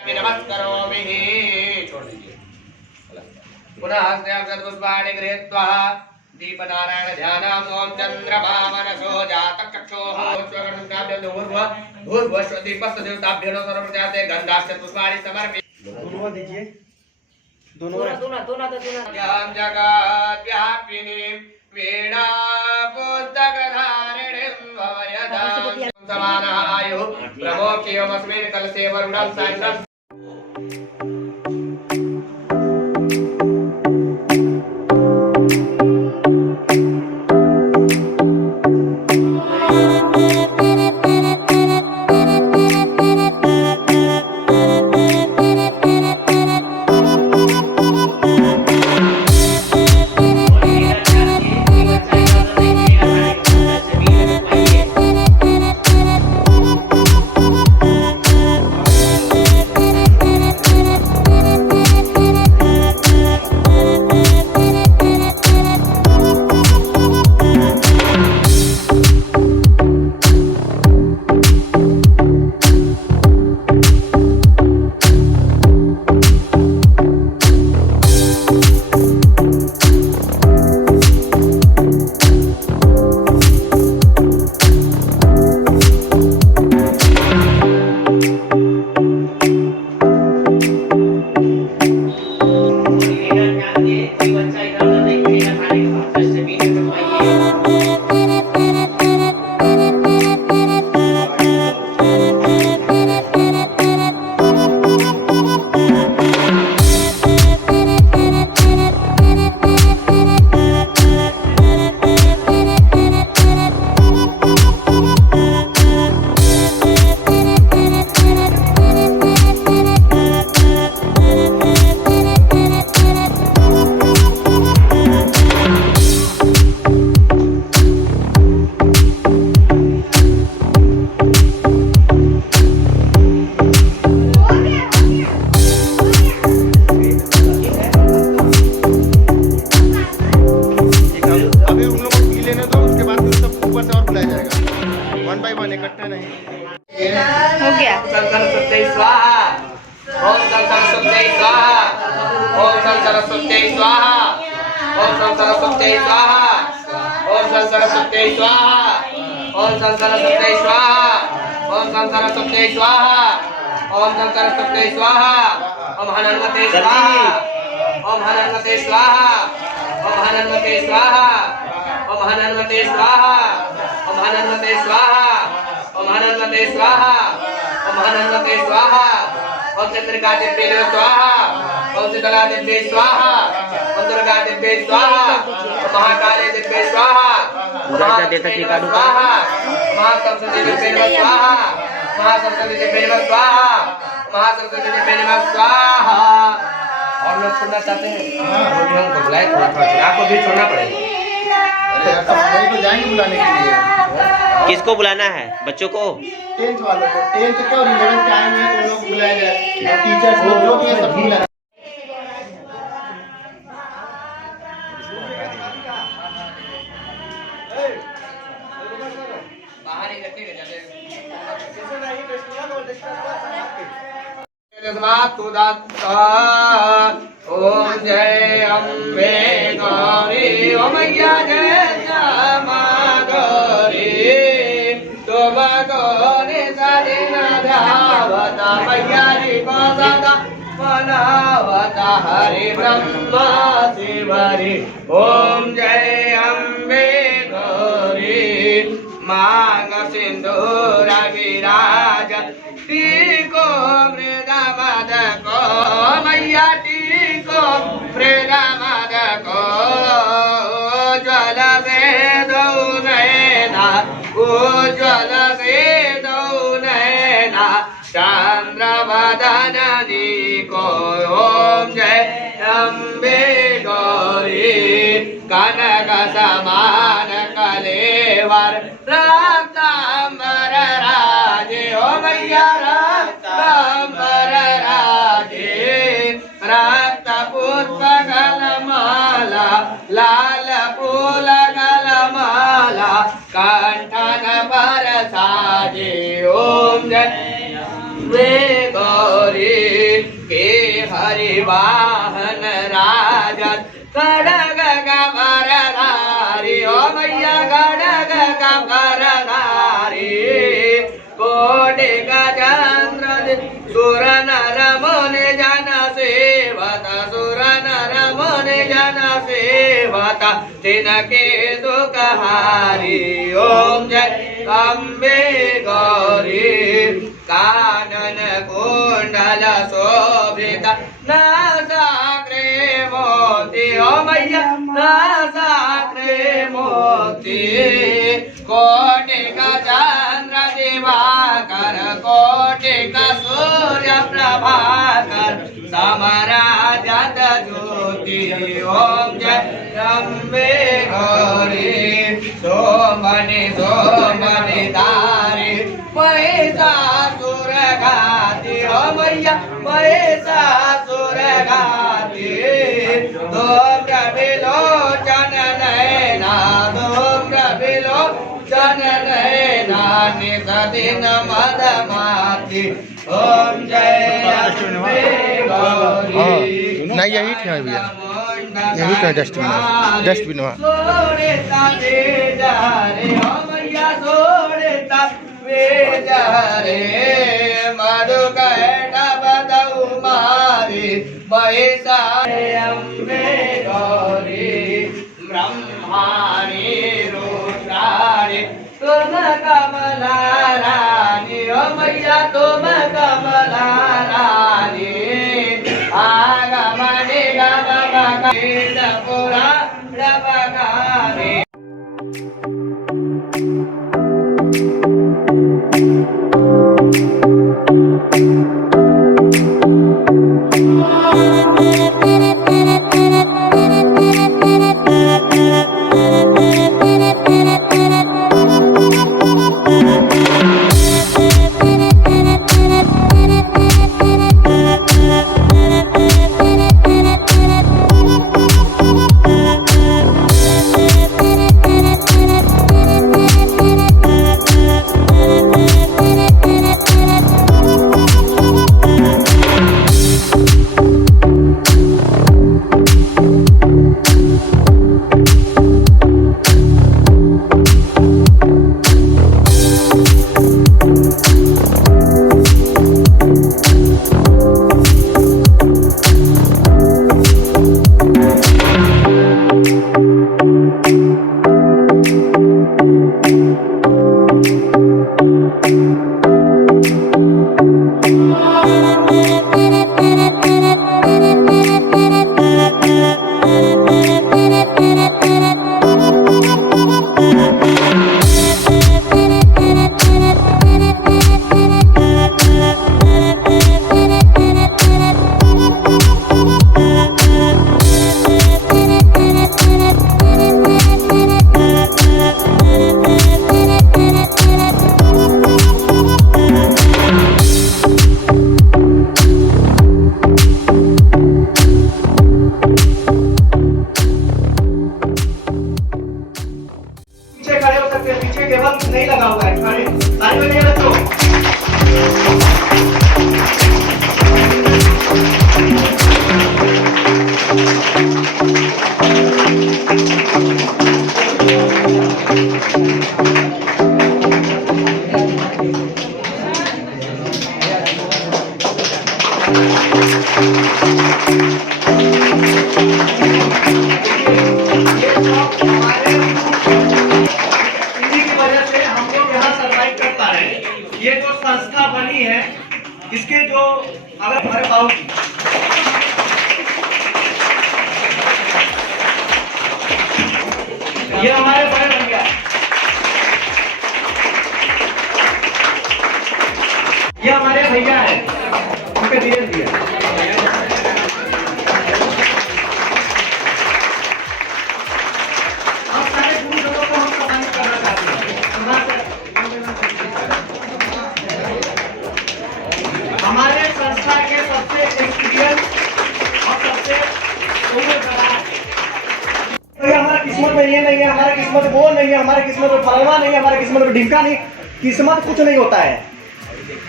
नमस्करोमि छोड़ दीजिए। पुनः पुष्पाणि गृहीत्वा दीपनारायण ध्यानम् ओम चंद्रमा मनसो जातचक्षुः दीपस्तदेवताभ्यो नमः प्रजाते गंधाश्च पुष्पाणि समर्पयामि। दोनों दीजिए, दोनों जगद्व्यापिनीं वीणा पुस्तकधारिणीं भवयदां समानायुः प्रमोक्ष्योमस्मिन् कलशे वरुणं सान्द्रम्। हो गया। सरस्वती स्वाहा ओम सरस्वती स्वाहा ओम सरस्वती स्वाहा ओम सरस्वती स्वाहा ओम सरस्वती स्वाहा ओम सरस्वती स्वाहा ओम सरस्वती स्वाहा ओम सरस्वती स्वाहा ओम हनुमते स्वाहा ओम हनुमते स्वाहा ओम हनुमते स्वाहा ओम हनुमते स्वाहा ओम हनुमते स्वाहा ओम हनुमते स्वाहा ओम हनुमते स्वाहा ओम चंद्रिका देवी स्वाहा ओम शीतला देवी स्वाहा ओम दुर्गा देवी स्वाहा ओम महाकाली देवी स्वाहा महासरस्वती देवी स्वाहा महासरस्वती देवी स्वाहा महासरस्वती देवी स्वाहा। और लोग सुनना चाहते हैं हमको बुलाए थोड़ा आपको भी छोड़ना पड़ेगा। अरे तो जाएंगे बुलाने के लिए। किसको बुलाना है? बच्चों को, 10th वालों को। 10th के और 11th के आएंगे तो लोग बुलाएंगे, टीचर्स लोग जो भी है सब बुलाएंगे। बाहर ही रखिएगा जाते ओम जय अम्बे गौरी ओम मैया जय श्यामा गौरी तुम गौरी सदिन ध्यावता मैया री को सदा मनावता हरि ब्रह्मा शिवरी ओम जय अम्बे गौरी मांग सिंदूर विराज टीको मृदा मद को मैया टीको मृदा मद को उज्ज्वल से दो नैना उज्ज्वल से दो नैना चंद्र वदनी को ओम जय अम्बे गौरी कनक समान कलेवर रक्तांबर राजे ओ मैया रक्तांबर राजे रक्त पुष्प गलमाला लाल फूल गलमाला कंठन पर साजे ओम जय अम्बे गौरी के हरिवाहन राजन खड़ग कमरधारी ओ मैया खड़ग कमरधारी कोटि गजेंद्र सुर नर मुनि जन सेवत सुर नर मुनि जन सेवत तिनके दुखहारी ओम जय अम्बे गौरी कानन कुंडल शोभित नासाग्रे मोती ओ मैया नासाग्रे मोती कोटि चंद्र दिवाकर कोटि सूर्य प्रभाकर समराजत ज्योति ओम जय अम्बे गौरी सोमनि सोमनि तारी महिषासुर घाती ओ मैया महिषासुर घाती धूम्र विलोचन नयना धूम्र विलोचन नयना नित दिन मदमाती ओम जय अम्बे गौरी नहीं यही थे भैया यही थे डस्टबिन वहाँ सोड़ता बेजारे ओ मैया सोड़ता बेजारे मधु कैटा बदऊ मारी महिषासुर अम्बे गौरी ब्रह्माणी रुद्राणी तुम कमला रानी ओ मैया तुम कमला रानी आगमनि गमगमि पुरा रवगामी नहीं लगा हुआ है सारे बच्चे बच्चों ये जो संस्था बनी है इसके जो अगर हमारे बाबू ये हमारे बड़े भैया ये हमारे भैया है उनके धीरे धीरे हम सारे गुरु लोगों को हम सम्मानित करना चाहते हैं। हमारे संस्था के सबसे एक्सपीरियंस और सबसे तो ये हमारा किस्मत में ये नहीं है, हमारा किस्मत वो नहीं है, हमारी किस्मत में फलवा नहीं है, हमारी किस्मत में ढिमका नहीं। किस्मत कुछ नहीं होता है,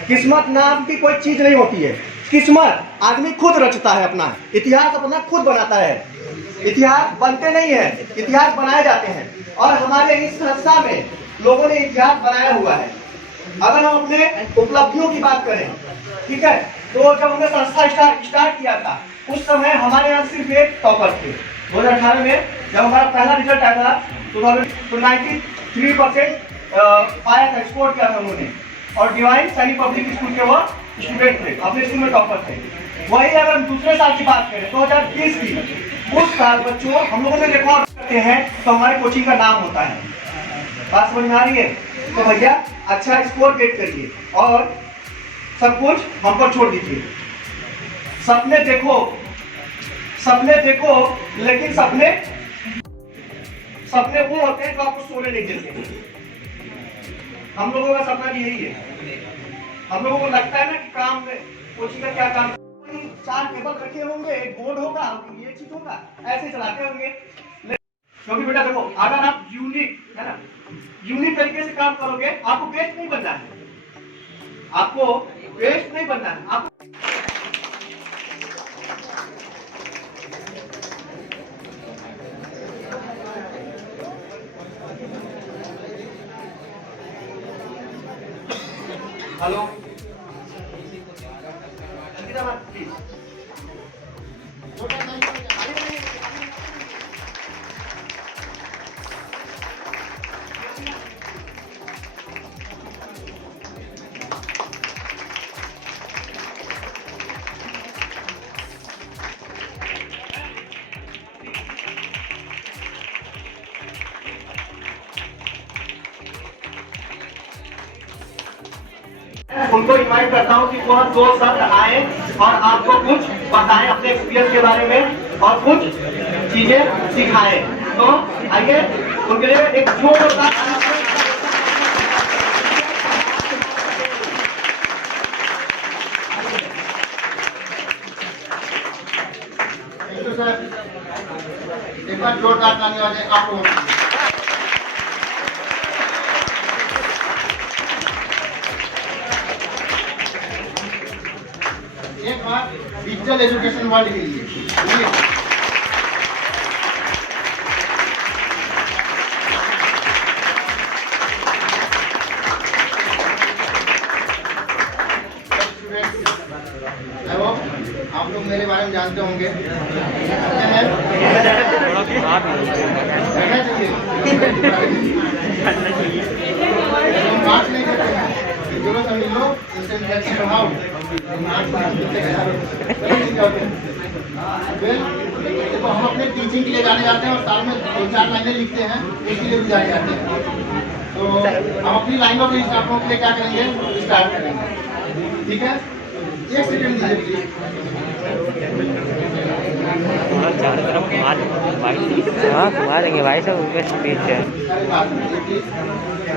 किस्मत नाम की कोई चीज नहीं होती है। किस्मत आदमी खुद रचता है, अपना इतिहास अपना खुद बनाता है। इतिहास बनते नहीं है, इतिहास बनाए जाते हैं। और हमारे इस संस्था में लोगों ने इतिहास बनाया हुआ है। अगर हम अपने उपलब्धियों की बात करें, ठीक है, तो जब हमने संस्था स्टार्ट किया था उस समय हमारे यहाँ सिर्फ एक टॉपर थे। 2018 में जब हमारा पहला रिजल्ट आया था तो 93% पाया था, स्कोर किया था उन्होंने। और डिवाइन सैनिक पब्लिक स्कूल के वो स्टूडेंट थे, अपने स्कूल में टॉपर थे। वही अगर हम दूसरे साल की बात करें 2020 की, उस साल बच्चों हम लोगों ने रिकॉर्ड करते हैं तो हमारे कोचिंग का नाम होता है। बात समझ में आ रही है? तो भैया अच्छा स्कोर गेट करिए और सब कुछ हम पर छोड़ दीजिए। सपने देखो लेकिन सपने वो होते हैं जो आपको सोने नहीं देते। हम लोगों का सपना भी यही है। हम लोगों को लगता है ना कि काम में कोचिंग का क्या काम, 4 टेबल रखे होंगे, एक बोर्ड होगा, ये चीज होगा, ऐसे चलाते होंगे। क्योंकि बेटा देखो, अगर आप यूनिक तरीके से काम करोगे, आपको बेस्ट नहीं बनना है, आपको बेस्ट नहीं बनना है, आपको हेलो प्लीज उनको इनवाइट करता हूँ कि वह 2 शब्द आए और आपको कुछ बताएं अपने एक्सपीरियंस के बारे में और कुछ चीजें सिखाएं। तो आइए उनके लिए एक जोरदार एक बार जोरदार ताली बजाएं आप लोग। एक बार डिजिटल एजुकेशन वर्ल्ड के लिए आप लोग मेरे बारे में जानते होंगे। रहना चाहिए, बात नहीं करते हैं, जो समझ लो इंटेलिजेंस बढ़ाओ। देखो हम अपने टीचिंग के लिए जाने जाते हैं और साल में 2-4 लाइनें लिखते हैं, उसके लिए भी जाने जाते हैं। तो हम अपनी लाइनों के हिसाब के लिए क्या करेंगे, स्टार्ट करेंगे। ठीक है, 1 सेकंड दीजिए प्लीज। चारों तरफ घुमा देंगे भाई साहब, उनके स्पीच है।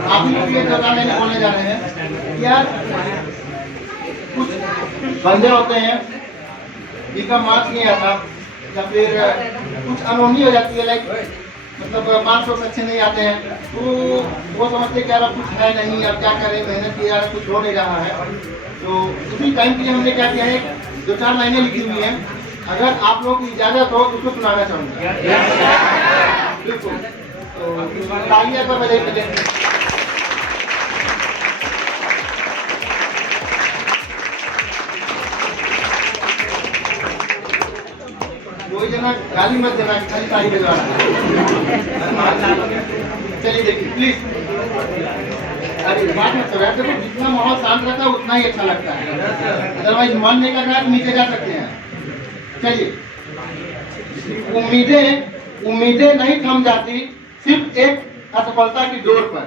आप लोग ये जगह नहीं बोलने जा रहे हैं यार, कुछ बंदे होते हैं जिनका मार्क्स नहीं आता या फिर कुछ अनहोनी हो जाती है, लाइक मतलब मार्क्स अच्छे नहीं आते हैं, तो वो समझते हैं कि यार कुछ है नहीं, अब क्या करें, मेहनत की यार कुछ हो नहीं रहा है। तो उसी टाइम के लिए हमने क्या किया है, 2-4 लाइनें लिखी हुई हैं, अगर आप लोगों की इजाजत हो तो उसको सुनाना चाहूँगा। बिल्कुल, तो तालियां पर बजाइए। कोई जना गाली मत देना, खाली ताली बजाना। चलिए देखिए प्लीज, अरे बात मत करो, देखो जितना माहौल शांत रहता है उतना ही अच्छा लगता है, अदरवाइज मन नहीं कर रहा है तो नीचे जा सकते हैं। चलिए, उम्मीदें नहीं थम जाती सिर्फ एक असफलता की डोर पर।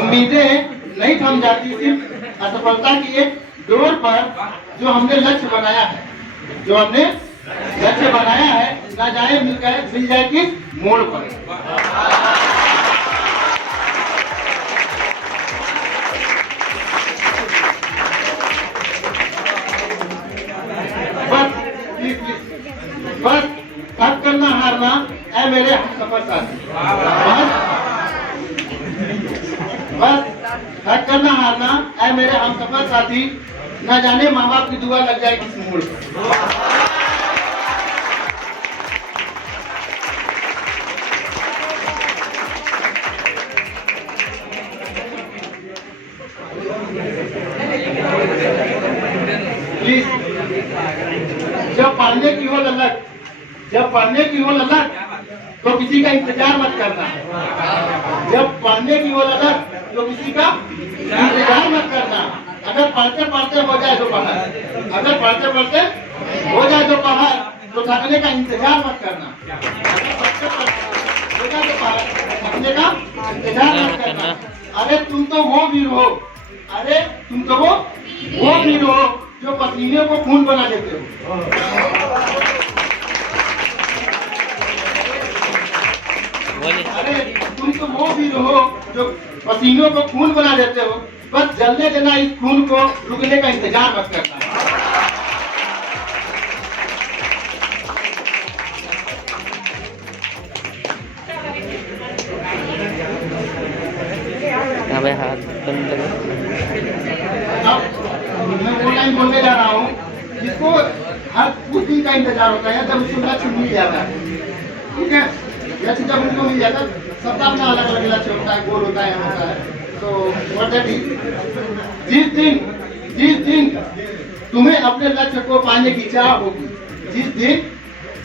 उम्मीदें नहीं थम जाती सिर्फ असफलता की एक डोर पर। जो हमने लक्ष्य बनाया है, ना जाए मिल जाए किस मोड़ पर। बस थक करना हारना ऐ मेरे हमसफर साथी, बस थक करना हारना ऐ मेरे हमसफर साथी, ना जाने माँ बाप की दुआ लग जाए किस मोड़ पर। प्लीज, जब पढ़ने की हो ललक, जब पढ़ने की हो ललक तो किसी का इंतजार मत करना। जब पढ़ने की हो ललक तो किसी का इंतजार मत करना। अगर पढ़ते पढ़ते हो जाए दोपहर, अगर पढ़ते पढ़ते हो जाए दोपहर तो थकने का इंतजार मत करना। अगर पढ़ते पढ़ते हो जाए दोपहर, थकने का इंतजार मत करना। अरे तुम तो वो वीर हो, अरे तुम तो वो वीर हो जो पसीने को खून बना देते हो। अरे तुम तो वो वीर हो जो पसीनों को खून बना देते हो। बस जलने देना इस खून को, रुकने का इंतजार मत करना। मैं वो लाइन बोलने जा रहा हूँ जिसको हर कुछ दिन का इंतजार होता है, जब उसको लक्ष्य मिल जाता है। ठीक है, लक्ष्य जब उनको मिल जाता है, सबका अपना अलग अलग लक्ष्य होता है, गोल होता है। तो व्हाट दैट इज, जिस दिन तुम्हें अपने लक्ष्य को पाने की चाह होगी,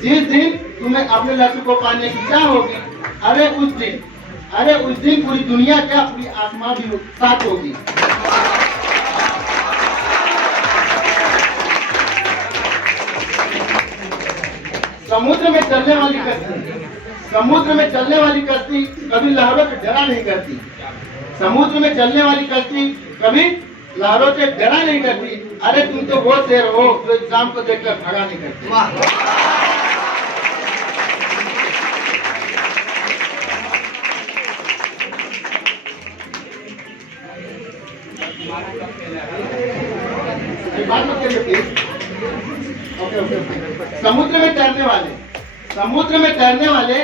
जिस दिन तुम्हें अपने लक्ष्य को पाने की चाह होगी, अरे उस दिन पूरी दुनिया क्या, पूरी आसमां भी साथ होगी। समुद्र में चलने वाली कश्ती कभी लहरों से डरा नहीं करती। समुद्र में चलने वाली कश्ती कभी लहरों से डरा नहीं करती। अरे तुम तो वो शेर हो जो एग्जाम को देखकर भगा नहीं करती। बात मत करिए प्लीज। ओके। समुद्र में तैरने वाले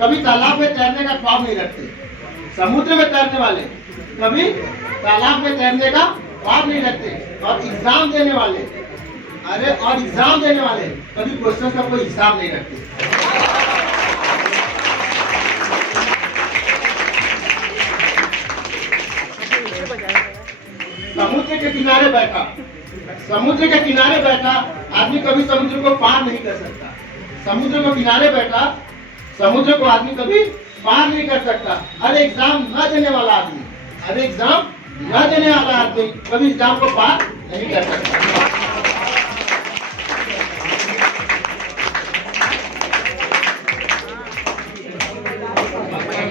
कभी तालाब में तैरने का ख्वाब नहीं रखते। समुद्र में तैरने वाले कभी तालाब में तैरने का ख्वाब नहीं रखते। और एग्जाम देने वाले कभी क्वेश्चन का कोई हिसाब नहीं रखते। समुद्र के किनारे बैठा आदमी कभी समुद्र को पार नहीं कर सकता। समुद्र को किनारे बैठा समुद्र को आदमी कभी पार नहीं कर सकता। अरे एग्जाम न देने वाला आदमी कभी एग्जाम को पार नहीं कर सकता।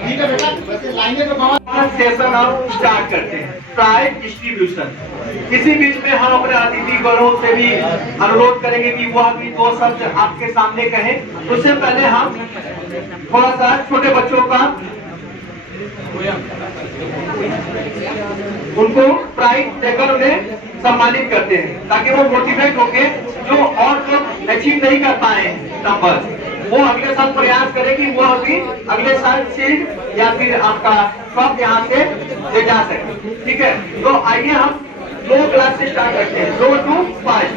ठीक है बेटा, वैसे लाइनें तो बहुत सेशन हम स्टार्ट करते हैं। Prize distribution. इसी बीच में हम अपने अतिथि गणों से भी अनुरोध करेंगे कि वह भी दो शब्द आपके सामने कहें। उससे पहले हम थोड़ा सा छोटे बच्चों का उनको प्राइज देकर उन्हें सम्मानित करते हैं, ताकि वो मोटिवेट होके जो और लोग अचीव नहीं कर पाए नंबर, वो अगले साल प्रयास करें कि वो भी अगले साल सीट या फिर आपका कप यहाँ से ले जा सके। ठीक है, तो आइए हम 2 क्लास से स्टार्ट करते हैं। 2 to 5।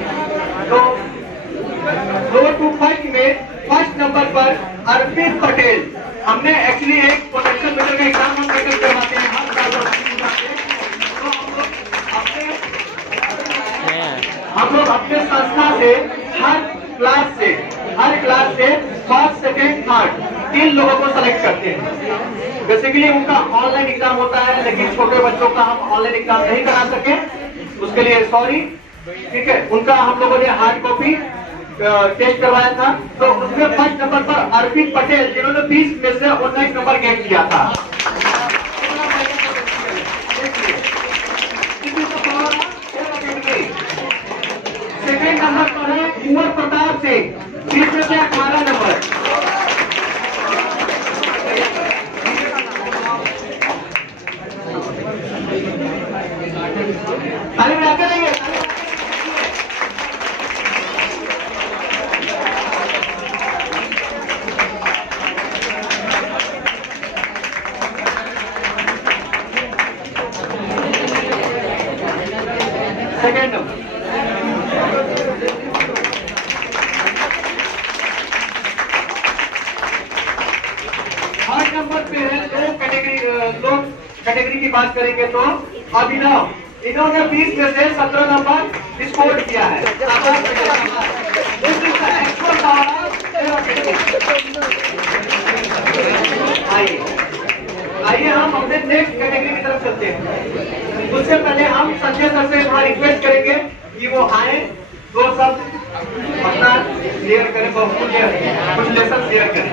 तो 2 to 5 में फर्स्ट नंबर पर अर्पित पटेल। हमने एक्चुअली एक पोटेंशियल मेडल का एग्जाम हम मेडल करवाते हैं हर साल। हम लोग अपने संस्था से हर क्लास से फर्स्ट, सेकेंड, थर्ड 3 लोगों को सेलेक्ट करते हैं। बेसिकली उनका ऑनलाइन एग्जाम होता है, लेकिन छोटे बच्चों का हम ऑनलाइन एग्जाम नहीं करा सके, उसके लिए सॉरी। ठीक है, उनका हम लोगों ने हार्ड कॉपी टेस्ट करवाया था। तो उसमें फर्स्ट नंबर पर अर्पित पटेल, जिन्होंने 20 में से 19 नंबर गेट किया था। सेकेंड नंबर पर है कुंवर प्रताप सिंह, 20 में से 18 नंबर। सेकेंड नंबर की बात करेंगे तो अभिनव, इन्होंने 20 में से 17 नंबर स्कोर किया है। आइए हम अपने नेक्स्ट कैटेगरी की तरफ चलते हैं। उससे पहले हम संजय सर से वहाँ रिक्वेस्ट करेंगे कि वो आए, दो शब्द अपना शेयर करें, कुछ लेसन शेयर करें।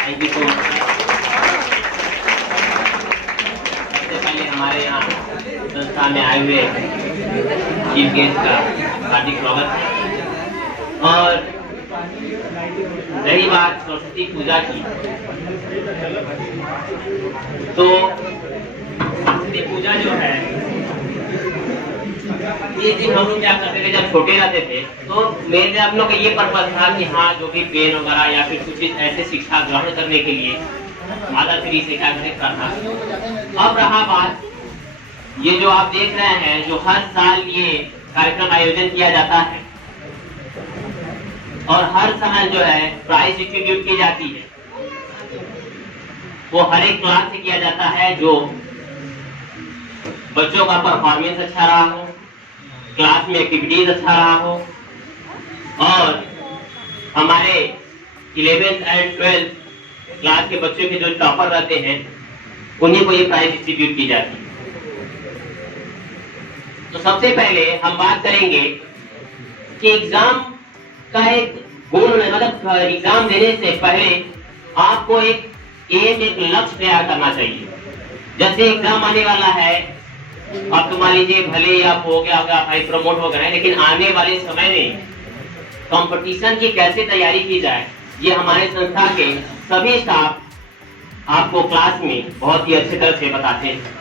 Thank you so much. सबसे पहले हमारे यहाँ संस्था में आए हुए चीफ गेस्ट का हार्दिक स्वागत है। और रही बात सरस्वती पूजा की, तो सरस्वती पूजा जो है, ये दिन हम लोग क्या करते थे जब छोटे रहते थे, तो मेरे हम लोग का ये पर्पज था कि हाँ जो भी पेन वगैरह या फिर कुछ ऐसे शिक्षा ग्रहण करने के लिए माता श्री से क्या करें करना। अब रहा बात, ये जो आप देख रहे हैं, जो हर साल ये कार्यक्रम आयोजन किया जाता है और हर साल जो है प्राइज डिस्ट्रीब्यूट की जाती है, वो हर एक क्लास से किया जाता है। जो बच्चों का परफॉर्मेंस अच्छा रहा हो, क्लास में एक्टिविटीज अच्छा रहा हो, और हमारे 11th एंड 12th क्लास के बच्चों के जो टॉपर रहते हैं, उन्हीं को ये प्राइज डिस्ट्रीब्यूट की जाती है। तो सबसे पहले हम बात करेंगे कि एग्जाम का एक गुण, मतलब एग्जाम देने से पहले आपको एक लक्ष्य तैयार करना चाहिए। जैसे एग्जाम आने वाला है, अब तो मान लीजिए भले ही आप हो गया होगा, भाई प्रमोट हो गए, लेकिन आने वाले समय में कंपटीशन की कैसे तैयारी की जाए, ये हमारे संस्था के सभी स्टाफ आपको क्लास में बहुत ही अच्छे तरह से बताते हैं।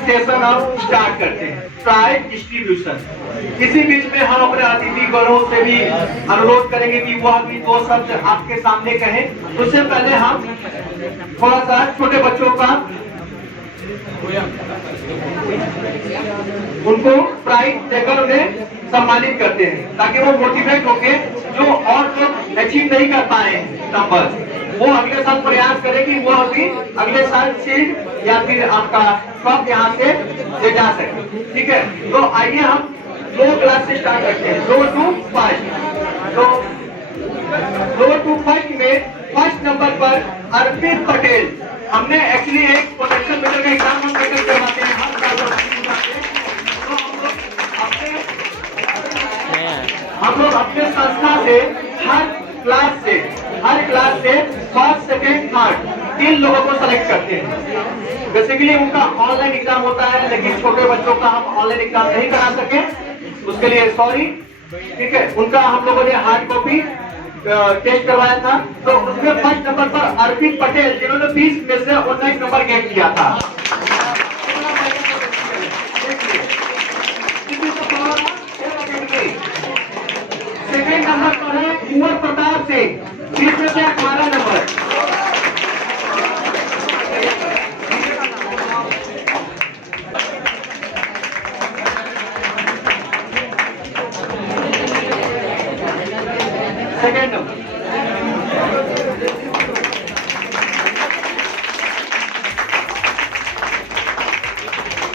सेशन हम स्टार्ट करते हैं, प्राइज डिस्ट्रीब्यूशन। इसी बीच में हम अपने अतिथि गणों से भी अनुरोध करेंगे कि वह भी दो शब्द आपके सामने कहें। उससे पहले हम थोड़ा सा छोटे बच्चों का उनको प्राइज देकर उन्हें सम्मानित करते हैं, ताकि वो मोटिवेट होके जो और लोग अचीव नहीं कर पाए नंबर, वो अगले साल प्रयास करें कि वो अभी अगले साल सीट या फिर आपका कप यहाँ से ले जा सके। ठीक है, तो आइए हम 2 क्लास से स्टार्ट करते हैं, 2 to 5। तो 2 to 5 में फर्स्ट नंबर पर अर्पित पटेल। हमने एक्चुअली एक पोटेंशियल मीटर का एग्जाम हम कंडक्ट करवाते हैं हर साल। हम लोग अपने संस्था से हर क्लास से फर्स्ट, सेकेंड, थर्ड 3 लोगों को सेलेक्ट करते हैं। बेसिकली उनका ऑनलाइन एग्जाम होता है, लेकिन छोटे बच्चों का हम ऑनलाइन एग्जाम नहीं करा सके, उसके लिए सॉरी। ठीक है, उनका हम लोगों ने हार्ड कॉपी टेस्ट करवाया था। तो उसमें फर्स्ट नंबर पर अर्पित पटेल, जिन्होंने 20 में से 19 नंबर गेट किया था। सेकेंड नंबर पर है कुंवर प्रताप सिंह, 20 में से 18 number. Second number.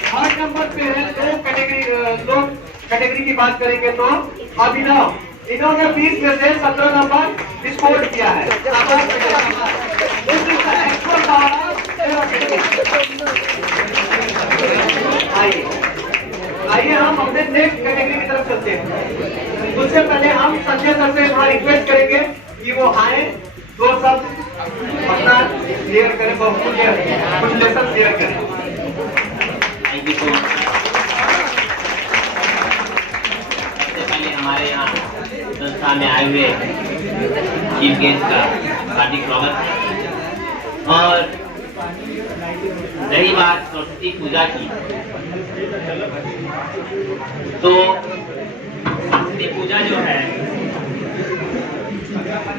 Third number पे है, दो कैटेगरी की बात करेंगे तो अभिनव, इन्होंने 20 में से 17 नंबर स्कोर किया है। आइए हम अपने नेक्स्ट कैटेगरी की तरफ चलते हैं। उससे पहले हम संजय सर से वहाँ रिक्वेस्ट करेंगे कि वो आए, 2 शब्द अपना शेयर करें, कुछ लेसन शेयर करें। Thank you so much. सबसे पहले हमारे यहाँ संस्था में आए हुए चीफ गेस्ट का हार्दिक स्वागत है। और रही बात सरस्वती पूजा की, तो सरस्वती पूजा जो है,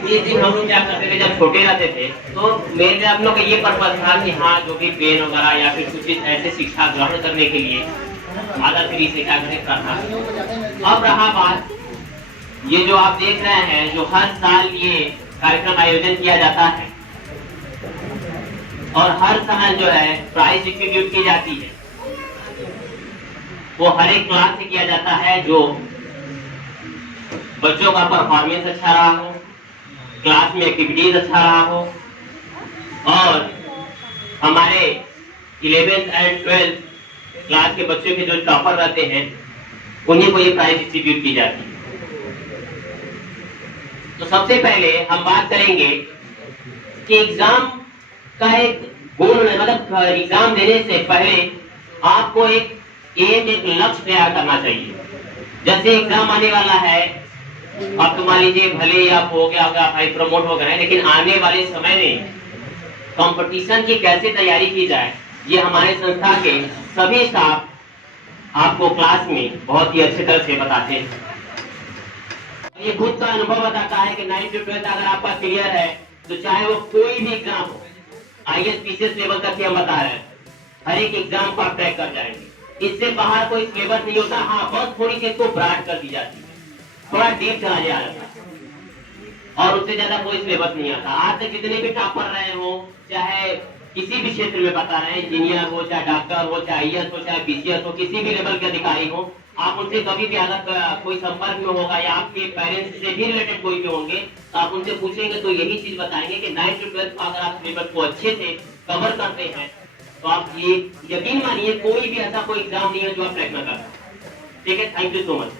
ये दिन हम लोग क्या करते थे जब छोटे रहते थे, तो मेरे हम लोग का ये पर्पज था कि हाँ जो भी पेन वगैरह या फिर कुछ ऐसे शिक्षा ग्रहण करने के लिए माता श्री से क्या करें करना। अब रहा बात, ये जो आप देख रहे हैं, जो हर साल ये कार्यक्रम आयोजन किया जाता है और हर साल जो है प्राइज डिस्ट्रीब्यूट की जाती है। वो हर एक क्लास से किया जाता है जो बच्चों का परफॉर्मेंस अच्छा रहा हो, क्लास में एक्टिविटीज अच्छा रहा हो, और हमारे 11th एंड 12th क्लास के बच्चों के जो टॉपर रहते हैं उन्हीं को ये प्राइज डिस्ट्रीब्यूट की जाती है। तो सबसे पहले हम बात करेंगे कि एग्जाम का एक गोल, मतलब एग्जाम देने से पहले आपको एक एम, एक लक्ष्य तैयार करना चाहिए। जैसे एग्जाम आने वाला है, अब तो मान लीजिए भले ही आप हो गया होगा, भाई प्रमोट हो गए, लेकिन आने वाले समय में कंपटीशन की कैसे तैयारी की जाए, ये हमारे संस्था के सभी स्टाफ आपको क्लास में बहुत ही अच्छे तरह से बताते हैं। ये खुद का अनुभव बताता है कि 9th to 12th अगर आपका क्लियर है तो चाहे वो कोई भी एग्जाम हो, IAS PCS लेवल तक हम बता रहे हैं, हर एक एग्जाम को आप क्रैक कर जाएंगे। इससे बाहर कोई सिलेबस नहीं होता। हाँ, बस थोड़ी सी इसको ब्रॉड कर दी जाती है, थोड़ा डीप चला जा रहा है, और उससे ज्यादा कोई सिलेबस नहीं आता। आज तक जितने भी टॉप पढ़ रहे हो, चाहे किसी भी क्षेत्र में बता रहे हैं, इंजीनियर हो, चाहे डॉक्टर हो, चाहे IAS हो, चाहे BCS हो, किसी भी लेवल के अधिकारी हो, आप उनसे कभी भी अगर कोई संपर्क में होगा या आपके पेरेंट्स से भी रिलेटेड कोई भी होंगे तो आप उनसे पूछेंगे तो यही चीज बताएंगे कि 9th to 12th अगर आप सिलेबस को अच्छे से कवर करते हैं तो आप ये यकीन मानिए कोई भी ऐसा कोई एग्जाम नहीं है जो आप क्रैक न कर सकते। ठीक है, थैंक यू सो मच।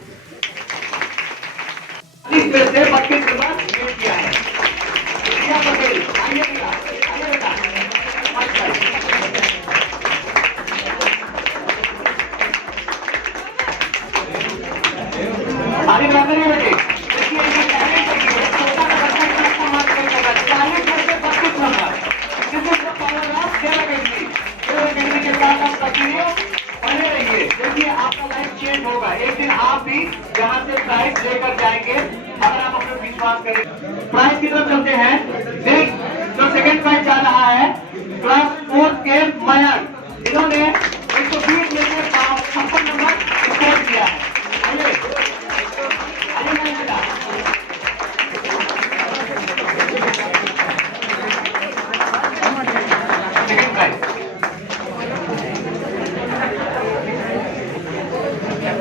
आगे बढ़ते हैं बेटे। देखिए ये टैलेंट है, छोटा सा बच्चा इतना अच्छा मार्क नहीं होगा। टैलेंट है से सब कुछ होगा। This is the power of खेल अकेडमी। खेल अकेडमी के साथ आप सक्रिय बने रहिए। देखिए आपका लाइफ चेंज होगा। एक दिन आप भी यहाँ से प्राइज लेकर जाएंगे अगर आप अपने विश्वास करें। प्राइज की तरफ चलते हैं। नेक्स्ट जो सेकंड प्राइज जा रहा है क्लास 4 के मयंक, इन्होंने 120 में से 56 नंबर स्कोर किया है। आइए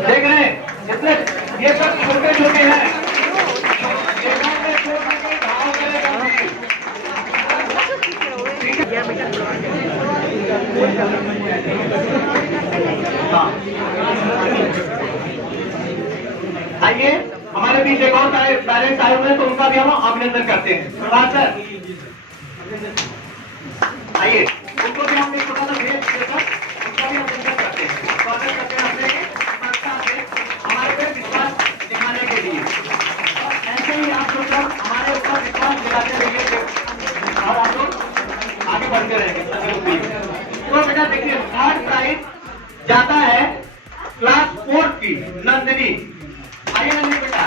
देख रहे हैं जितने ये सब छोटे छोटे हैं, आइए हमारे बीच एक और पेरेंट्स आए हुए हैं तो उनका भी हम अभिनंदन करते हैं। प्रभात सर आइए, उनको भी हमने छोटा सा भेज देकर उनका भी अभिनंदन करते हैं, स्वागत करते हैं अपने संस्था से हमारे पे विश्वास दिखाने के लिए। और ऐसे ही आप लोग हमारे ऊपर विश्वास दिलाते रहिए और आप लोग आगे बढ़ते रहेंगे। तो बेटा देखिए थर्ड प्राइज जाता है क्लास 4 की नंदिनी। आइए नंदिनी बेटा,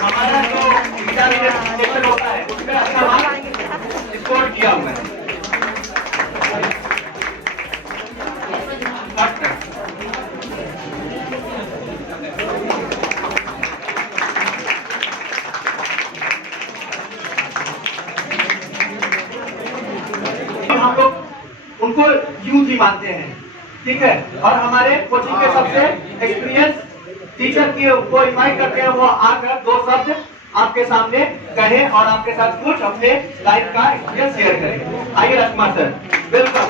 हमारा जो एग्जामिनेशन होता है उसमें अच्छा मार्क्स स्कोर किया हुआ है। हम लोग उनको यूथ ही मानते हैं, ठीक है, और हमारे कोचिंग के सबसे एक्सपीरियंस टीचर की को इनवाइट करते हैं, वो आकर 2 शब्द आपके सामने कहें और आपके साथ कुछ अपने लाइफ का एक्सपीरियंस शेयर करें। आइए राजकुमार सर, वेलकम।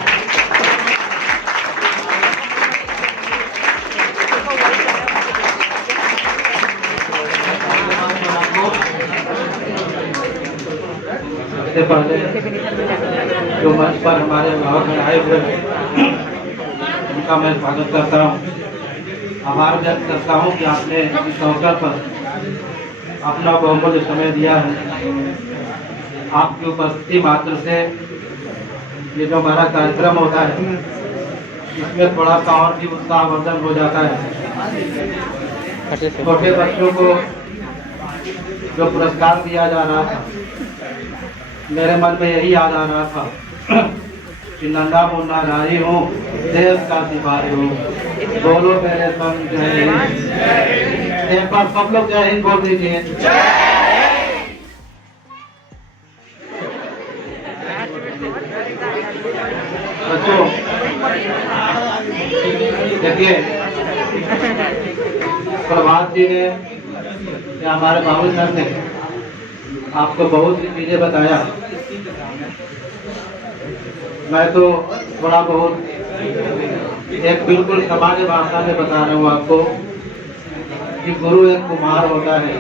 इससे पहले जो मंच पर हमारे अभिभावक में आए हुए उनका मैं स्वागत करता हूँ, आभार व्यक्त करता हूँ कि आपने इस अवसर पर अपना बहुमूल्य समय दिया है। आपकी उपस्थिति मात्र से ये जो हमारा कार्यक्रम होता है इसमें थोड़ा सा और भी उत्साहवर्धन हो जाता है। छोटे बच्चों को जो पुरस्कार दिया जा रहा था, मेरे मन में यही याद आ रहा था कि नन्हा मुन्ना नारी हूँ, देश का सिपाही हूँ, बोलो मेरे संग जय हिंद। एक बार सब लोग जय हिंद बोल दीजिए। देखिए, प्रभात जी ने या हमारे बाबू सर ने आपको बहुत सी चीजें बताया। मैं तो थोड़ा बहुत एक बिल्कुल सामान्य भाषा में बता रहा हूँ आपको कि गुरु एक कुम्हार होता है।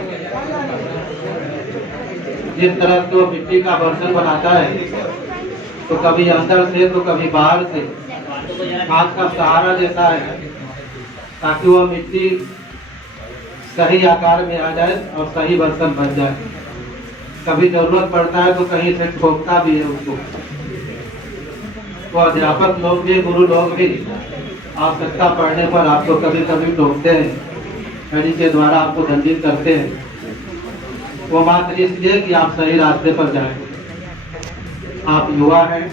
जिस तरह से वो मिट्टी का बर्तन बनाता है, तो कभी अंदर से तो कभी बाहर से हाथ का सहारा देता है ताकि वह मिट्टी सही आकार में आ जाए और सही बर्तन बन जाए। कभी जरूरत पड़ता है तो कहीं से ठोकता भी है उसको। तो अध्यापक लोग भी, गुरु लोग भी आवश्यकता पड़ने पर आपको कभी कभी टोकते हैं, छड़ी के द्वारा आपको दंडित करते हैं। वो मात्र इसलिए कि आप सही रास्ते पर जाएं। आप युवा हैं,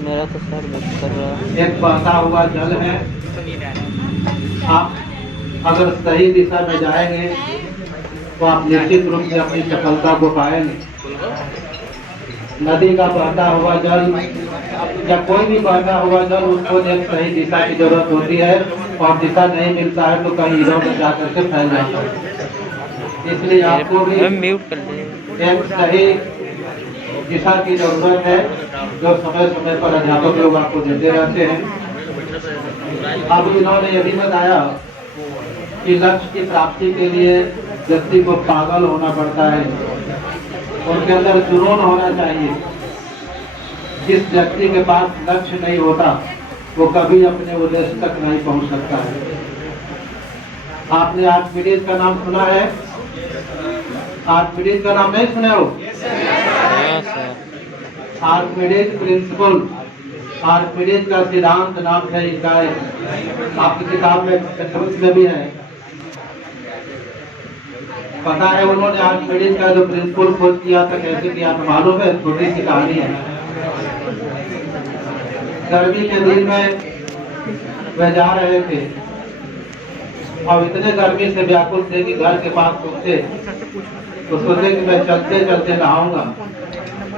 मेरा तो सर कर रहा है। एक बहता हुआ जल है। आप अगर सही दिशा में जाएंगे तो आप निश्चित रूप से अपनी सफलता को पाएंगे। नदी का बहता हुआ जल या कोई भी बहता हुआ जल, उसको एक सही दिशा की जरूरत होती है और दिशा नहीं मिलता है तो कहीं इधर उधर जा करके फैल जाता है। इसलिए आपको भी म्यूट कर दे। एक सही दिशा की जरूरत है जो समय समय पर अध्यापक लोग आपको देते रहते हैं। अब इन्होंने यह भी बताया कि लक्ष्य की प्राप्ति के लिए व्यक्ति को पागल होना पड़ता है, उनके अंदर जुनून होना चाहिए। जिस व्यक्ति के पास लक्ष्य नहीं होता वो कभी अपने उद्देश्य तक नहीं पहुंच सकता है। आपने आर्किमिडीज का नाम सुना है? आर्किमिडीज का नाम नहीं सुने हो? आर्किमिडीज प्रिंसिपल, आर्किमिडीज का सिद्धांत नाम है इसका। आपकी किताब में भी है। पता है उन्होंने आर्किमिडीज का जो प्रिंसिपल खोज किया था, कैसे किया था मालूम है? छोटी सी कहानी है। गर्मी के दिन में वह जा रहे थे और इतने गर्मी से व्याकुल थे कि घर के पास पहुंचे तो सोचे कि मैं चलते चलते नहाऊंगा।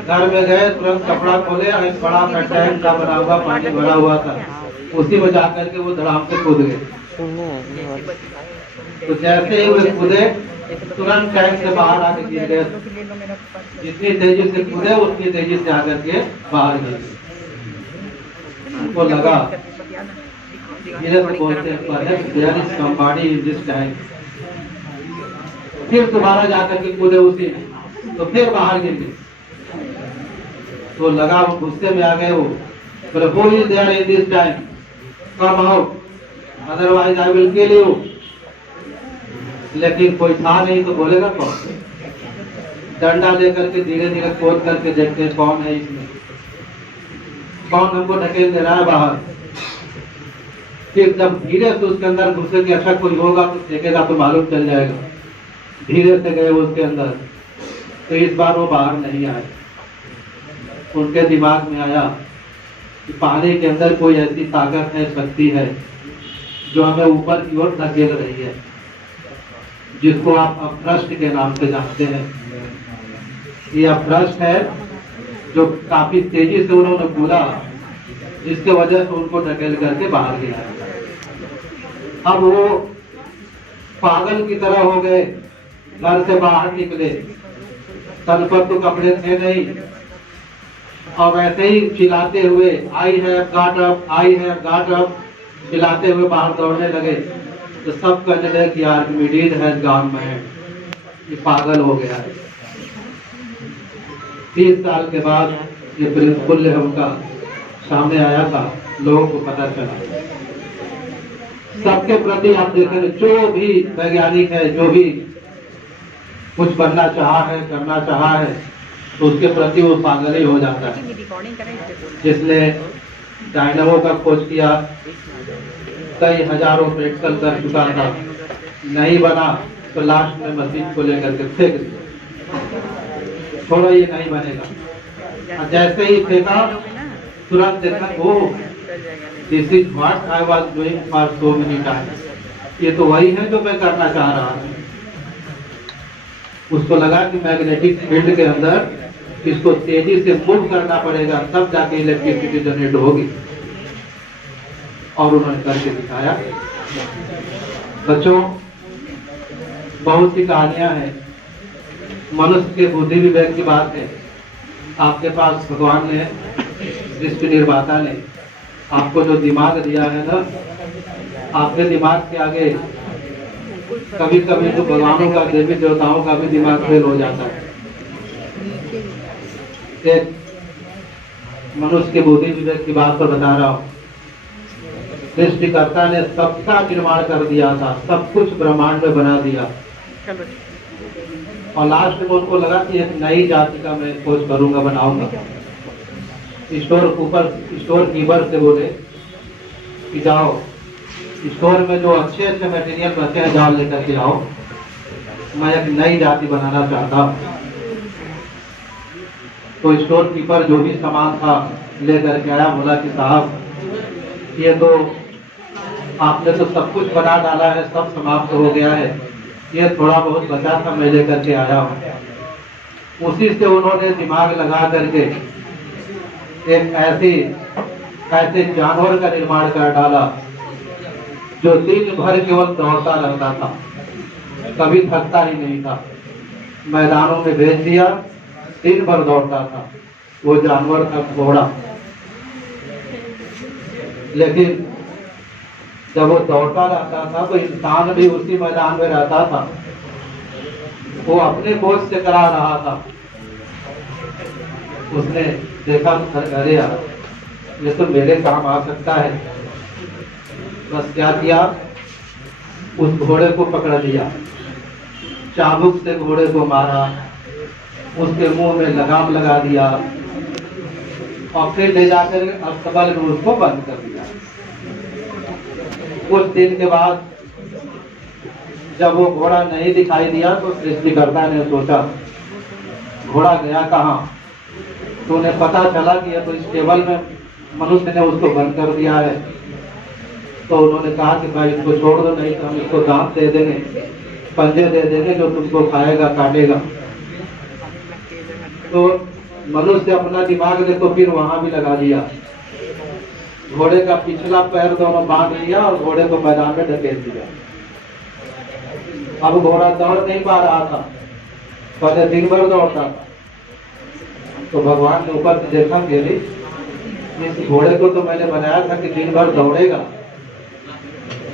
घर में गए, तुरंत कपड़ा खोले और एक बड़ा सा टैंक का बना हुआ पानी भरा हुआ था, उसी में जाकर के वो धड़ाम से कूद गए। तो जैसे ही वे कूदे तुरंत टैंक से बाहर आके गिर गए। जितनी तेजी से कूदे उतनी तेजी से आकर के बाहर गिर गए। उनको लगा, धीरे से बोलते हैं, फिर दोबारा जाकर के कूदे उसी में, तो फिर बाहर गिर गए। तो लगा वो गुस्से में आ गए। वो बोले who is there in this time, come out otherwise I will kill you. लेकिन कोई था नहीं तो बोलेगा कौन? डंडा लेकर के धीरे धीरे खोद करके देखते हैं कौन है इसमें, कौन हमको ढकेल दे रहा है बाहर। फिर जब धीरे से उसके अंदर घुसे कि अच्छा कोई होगा तो देखेगा तो मालूम चल जाएगा। धीरे से गए उसके अंदर, तो इस बार वो बाहर नहीं आए। उनके दिमाग में आया कि पानी के अंदर कोई ऐसी ताकत है, शक्ति है जो हमें ऊपर की ओर धकेल रही है, जिसको आप अपभ्रष्ट के नाम से जानते हैं। ये अपभ्रष्ट है जो काफी तेजी से उन्होंने कूदा, जिसके वजह से उनको ढकेल करके बाहर गिरा। अब वो पागल की तरह हो गए, घर से बाहर निकले, तन पर तो कपड़े थे नहीं, और वैसे ही चिल्लाते हुए आई है गॉट अप, आई है गॉट अप चिल्लाते हुए बाहर दौड़ने लगे। तो सब कहने लगे कि आर्किमिडीज हैज गॉन मैड, ये पागल हो गया है। 30 साल के बाद ये प्रिंसिपल है उनका सामने आया था, लोगों को पता चला। सबके प्रति आप देखें, जो भी वैज्ञानिक है, जो भी कुछ बनना चाहा है, करना चाहा है, तो उसके प्रति वो पागल ही हो जाता है। जिसने डायनामो का खोज किया, कई हजारों प्रैक्टिकल कर चुका था, नहीं बना तो लास्ट में मशीन को लेकर के फेंक दिया, छोड़ो ये नहीं बनेगा। जैसे ही फेंका तुरंत देखा, oh this is what I was doing for so many times, ये तो वही है जो मैं करना चाह रहा था। उसको लगा कि मैग्नेटिक फील्ड के अंदर इसको तेजी से मूव करना पड़ेगा, तब जाके इलेक्ट्रिसिटी जनरेट होगी। और उन्होंने करके दिखाया। बच्चों, बहुत सी कहानियां हैं, मनुष्य के बुद्धि विवेक की बात है। आपके पास भगवान ने, विश्व निर्माता ने आपको जो दिमाग दिया है ना, आपके दिमाग के आगे कभी कभी तो भगवानों का, देवी देवताओं का भी दिमाग फेल हो जाता है। एक मनुष्य के बुद्धि विवेक की बात पर बता रहा हूँ। सृष्टिकर्ता ने सबका निर्माण कर दिया था, सब कुछ ब्रह्मांड में बना दिया, और लास्ट में उनको लगा कि एक नई जाति का मैं खोज करूंगा, बनाऊंगा। स्टोर कीपर से बोले कि जाओ स्टोर में जो अच्छे अच्छे मटेरियल बचे हैं जाल लेकर के आओ, मैं एक नई जाति बनाना चाहता हूँ। तो स्टोर कीपर जो भी सामान था लेकर के आया, बोला कि साहब ये तो आपने तो सब कुछ बना डाला है, सब समाप्त हो गया है, ये थोड़ा बहुत बचा था मैं लेकर के आया हूँ। उसी से उन्होंने दिमाग लगा करके एक ऐसे जानवर का निर्माण कर डाला जो दिन भर केवल दौड़ता रहता था, कभी थकता ही नहीं था। मैदानों में भेज दिया, दिन भर दौड़ता था। वो जानवर था घोड़ा। लेकिन जब वो दौड़ता रहता था तो इंसान भी उसी मैदान में रहता था, वो अपने बोझ से करा रहा था। उसने देखा, अरे यार ये तो मेरे काम आ सकता है। बस क्या किया, उस घोड़े को पकड़ लिया, चाबुक से घोड़े को मारा, उसके मुंह में लगाम लगा दिया और फिर ले जाकर अस्पताल में उसको बंद कर दिया। कुछ दिन के बाद जब वो घोड़ा नहीं दिखाई दिया तो सृष्टिकर्ता ने सोचा घोड़ा गया कहाँ। तो उन्हें पता चला कि तो इस टेबल में मनुष्य ने उसको बंद कर दिया है। तो उन्होंने कहा कि भाई इसको छोड़ दो, नहीं तो हम इसको दांत दे देंगे, पंजे दे देंगे जो तुमको खाएगा, काटेगा। तो मनुष्य अपना दिमाग ने तो फिर वहां भी लगा दिया, घोड़े का पिछला पैर दोनों बांध लिया और घोड़े को मैदान में ढकेल दिया। अब घोड़ा दौड़ नहीं पा रहा था, पहले दिन भर दौड़ता था। तो भगवान ने ऊपर से देखा कि इस घोड़े को तो मैंने बनाया था कि दिन भर दौड़ेगा,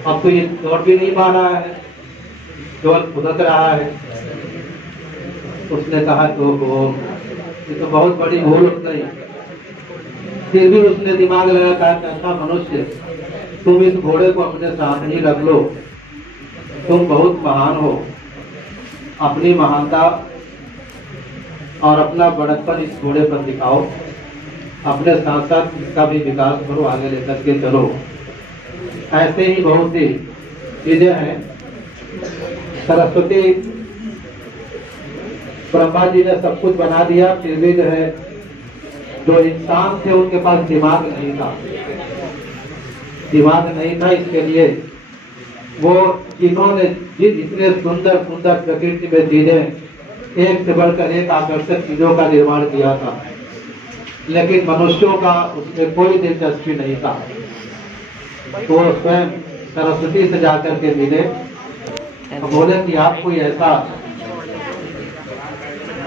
अब तो ये दौड़ भी नहीं पा रहा है, केवल खुदक रहा है। उसने कहा तो ये तो बहुत बड़ी भूल हो गई। फिर भी उसने दिमाग लगाया कि अच्छा मनुष्य, तुम इस घोड़े को अपने साथ ही रख लो, तुम बहुत महान हो, अपनी महानता और अपना बड़प्पन इस घोड़े पर दिखाओ, अपने साथ साथ इसका भी विकास करो, आगे लेकर के चलो। ऐसे ही बहुत सी चीजें हैं। सरस्वती, ब्रह्मा जी ने सब कुछ बना दिया, फिर भी जो है जो इंसान थे उनके पास दिमाग नहीं था। दिमाग नहीं था, इसके लिए वो इन्होंने इतने सुंदर सुंदर प्रकृति में चीजें एक से बढ़कर एक आकर्षक चीजों का निर्माण किया था, लेकिन मनुष्यों का उसमें कोई दिलचस्पी नहीं था। तो स्वयं सरस्वती से जाकर के मिले, बोले कि आप कोई ऐसा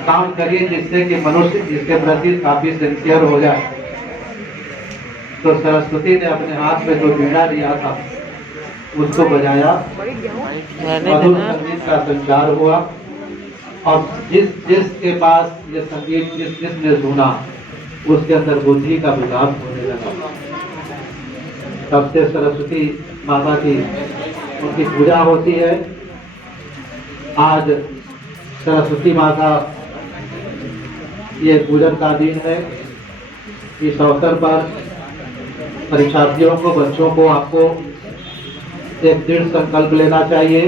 काम करिए जिससे कि मनुष्य इसके प्रति काफी सिंसियर हो जाए। तो सरस्वती ने अपने हाथ में जो वीणा लिया था उसको बजाया, मधुर संगीत का संचार हुआ, और जिसके पास ये संगीत जिसने सुना उसके अंदर बुद्धि का विकास होने लगा। तब से सरस्वती माता की उनकी पूजा होती है। आज सरस्वती माता ये पूजन का दिन है। इस अवसर पर परीक्षार्थियों को, बच्चों को आपको एक दृढ़ संकल्प लेना चाहिए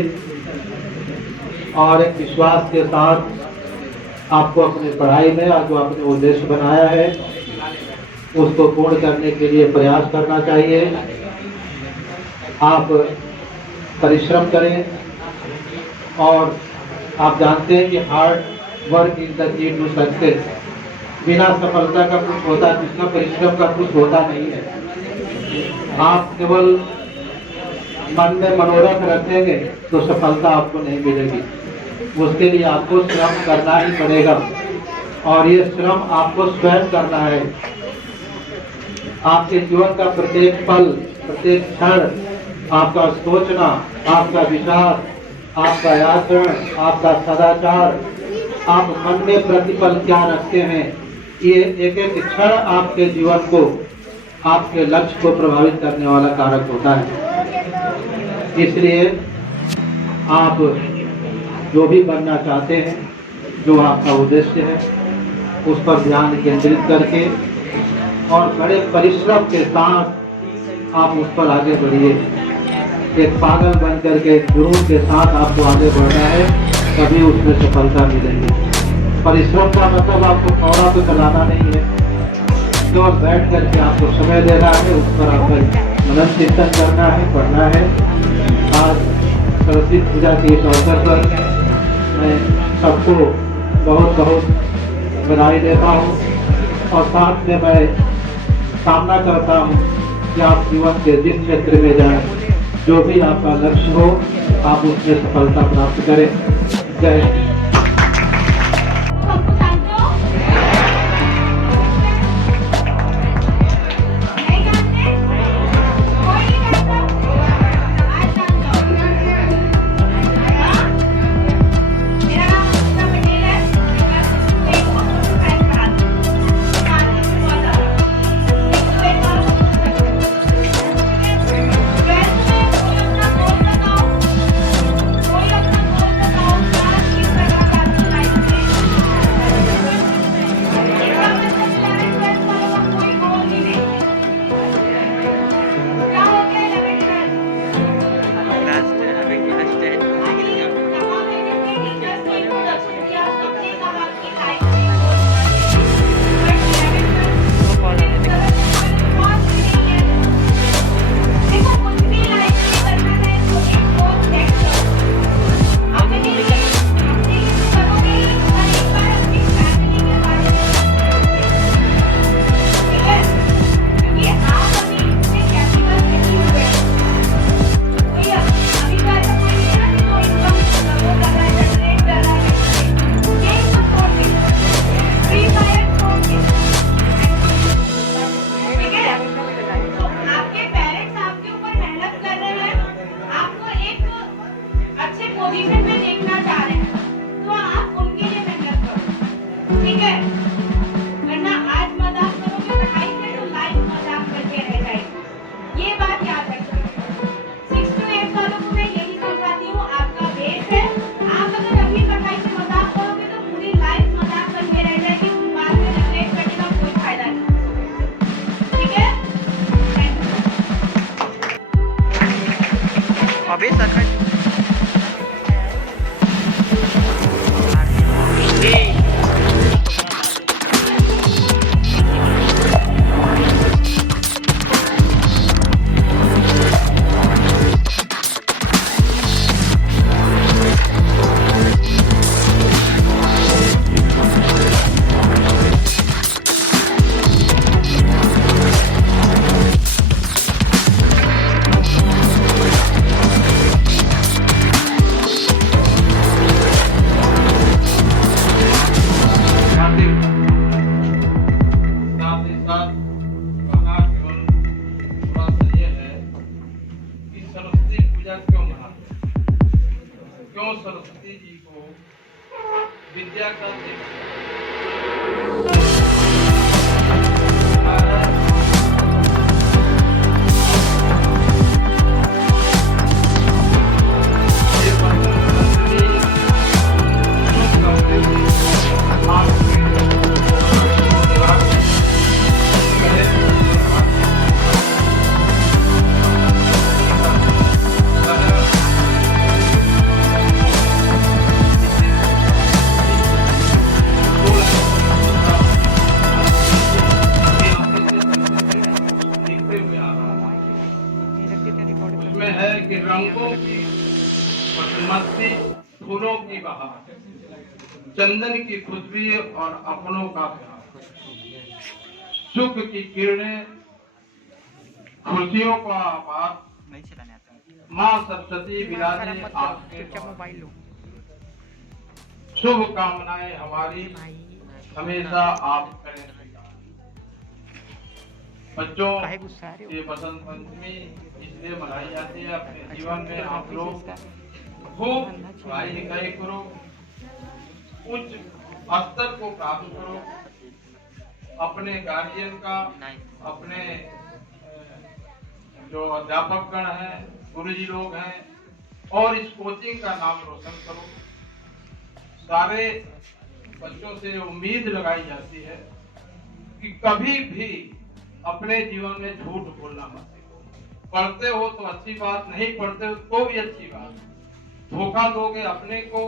और एक विश्वास के साथ आपको अपनी पढ़ाई में और जो आपने उद्देश्य बनाया है उसको पूर्ण करने के लिए प्रयास करना चाहिए। आप परिश्रम करें, और आप जानते हैं कि hard work is the key to success. बिना सफलता का कुछ होता, जितना परिश्रम का कुछ होता नहीं है। आप केवल मन में मनोरथ रखेंगे तो सफलता आपको नहीं मिलेगी। उसके लिए आपको श्रम करना ही पड़ेगा और ये श्रम आपको स्वयं करना है। आपके जीवन का प्रत्येक पल, प्रत्येक क्षण आपका सोचना, आपका विचार, आपका आचरण, आपका सदाचार, आप मन में प्रतिपल क्या रखते हैं, ये एक एक क्षण आपके जीवन को, आपके लक्ष्य को प्रभावित करने वाला कारक होता है। इसलिए आप जो भी बनना चाहते हैं, जो आपका उद्देश्य है, उस पर ध्यान केंद्रित करके और बड़े परिश्रम के साथ आप उस पर आगे बढ़िए। एक पागल बन करके जुनून के साथ आपको आगे बढ़ना है, तभी उसमें सफलता मिलेगी। परिश्रम का मतलब आपको थोड़ा तो चलाना नहीं है, केवल बैठ करके आपको समय देना है, उस पर आपको मनन चिंतन करना है, पढ़ना है। आज सरस्वती पूजा के इस अवसर पर मैं सबको बहुत बहुत बधाई देता हूँ और साथ में मैं कामना करता हूँ कि आप जीवन के जिस क्षेत्र में जाएं, जो भी आपका लक्ष्य हो, आप उसमें सफलता प्राप्त करें। जय हिंद। अबे सरकार क्यों सरस्वती जी को विद्या का है कि रंगों की मस्ती, फूलों की बहार, चंदन की खुशबू और अपनों का प्यार, सुख की किरणें खुशियों का आभार माँ सरस्वती विराजे आपके द्वार। शुभ कामनाएं हमारी हमेशा आप करें। बच्चों, ये बसंत पंचमी इसलिए मनाई जाती है, अपने जीवन में आप लोग खूब पढ़ाई लिखाई करो, उच्च स्तर को प्राप्त करो, अपने गार्जियन का, अपने जो अध्यापक गण हैं, गुरुजी लोग हैं, और इस कोचिंग का नाम रोशन करो। सारे बच्चों से उम्मीद लगाई जाती है कि कभी भी अपने जीवन में झूठ बोलना मत सीखो। पढ़ते हो तो अच्छी बात, नहीं पढ़ते हो तो भी अच्छी बात। धोखा दोगे अपने को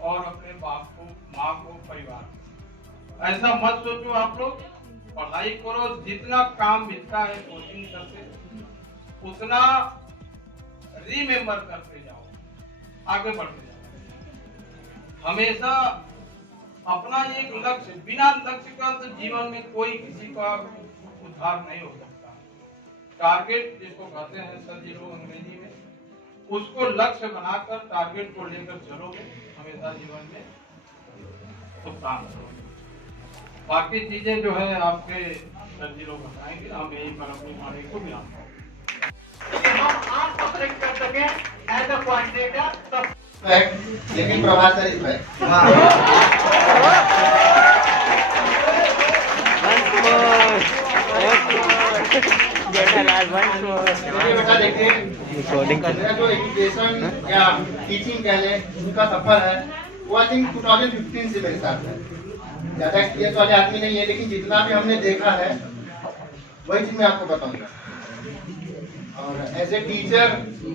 और अपने बाप को, माँ को, परिवार को। ऐसा मत सोचो आप लोग, पढ़ाई करो, जितना काम मिलता है कोचिंग करके उतना रिमेम्बर करते जाओ, आगे बढ़ते जाओ। हमेशा अपना एक लक्ष्य, बिना लक्ष्य का तो जीवन में कोई किसी का उद्धार नहीं हो सकता। टारगेट जिसको कहते हैं सर जी लोग अंग्रेजी में, उसको लक्ष्य बनाकर टारगेट को लेकर चलोगे, हमेशा जीवन में तो काम करोगे। बाकी चीजें जो है आपके सर जी लोग बताएंगे, हम यही पर अपनी वाणी को विराम देंगे। हम आपको सेलेक्ट कर सके एज अ क्वांटिटेटर, लेकिन प्रभावशाली है। बेटा देखिए, मेरा जो एजुकेशन या टीचिंग कह लें उसका सफर है वो आई थिंक 2015 से मेरे साथ है। ज़्यादा एक्सपीरियंस वाले आदमी नहीं है, लेकिन जितना भी हमने देखा है वही चीज़ मैं आपको बताऊंगा। और एज ए टीचर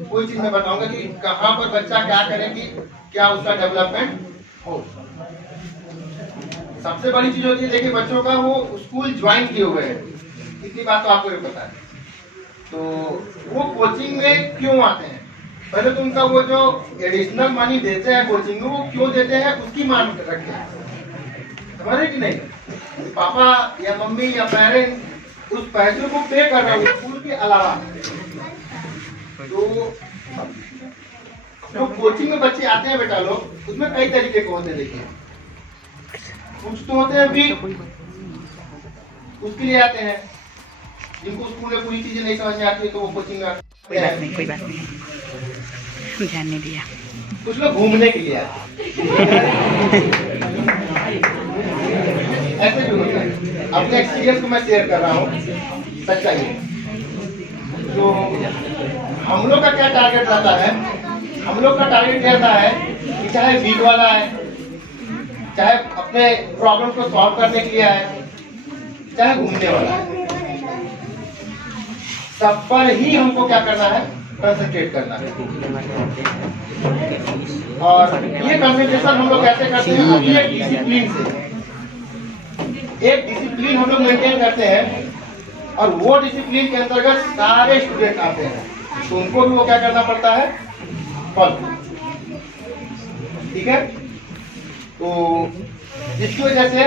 कोई चीज़ मैं बताऊंगा कि कहाँ पर बच्चा क्या करे कि क्या उसका डेवलपमेंट हो। सबसे बड़ी चीज़ होती है, देखिए बच्चों का वो स्कूल ज्वाइन किए हुए हैं, इतनी बात तो आपको भी पता है। तो वो कोचिंग में क्यों आते हैं? पहले तो उनका वो जो एडिशनल मनी देते हैं कोचिंग में, वो क्यों देते हैं उसकी मान रखते हैं, समझ कि नहीं? पापा या मम्मी या पेरेंट्स उस पैसे को पे कर रहे हैं स्कूल के अलावा। तो जो कोचिंग में बच्चे आते हैं बेटा लोग, उसमें कई तरीके के होते हैं। देखिए, कुछ तो होते हैं भी उसके लिए आते हैं, जिनको स्कूल में पूरी चीजें नहीं समझ में आती है तो वो कोचिंग में कोई बात नहीं ध्यान नहीं दिया। कुछ लोग घूमने के लिए आते ऐसे भी होता है। अपने एक्सपीरियंस को मैं शेयर कर रहा हूँ, सच्चाई है। तो हम लोग का क्या टारगेट रहता है? हम लोग का टारगेट रहता है कि चाहे वीक वाला है, चाहे अपने प्रॉब्लम को सॉल्व करने के लिए है, चाहे घूमने वाला है, सब पर ही हमको क्या करना है? कंसंट्रेट करना है। और ये कंसंट्रेशन हम लोग कैसे करते हैं? अपने डिसिप्लिन से। एक डिसिप्लिन हम लोग मेंटेन करते हैं, और वो डिसिप्लिन के अंतर्गत सारे स्टूडेंट आते हैं, तो उनको भी वो क्या करना पड़ता है? फॉलो। ठीक है? तो जिसकी वजह से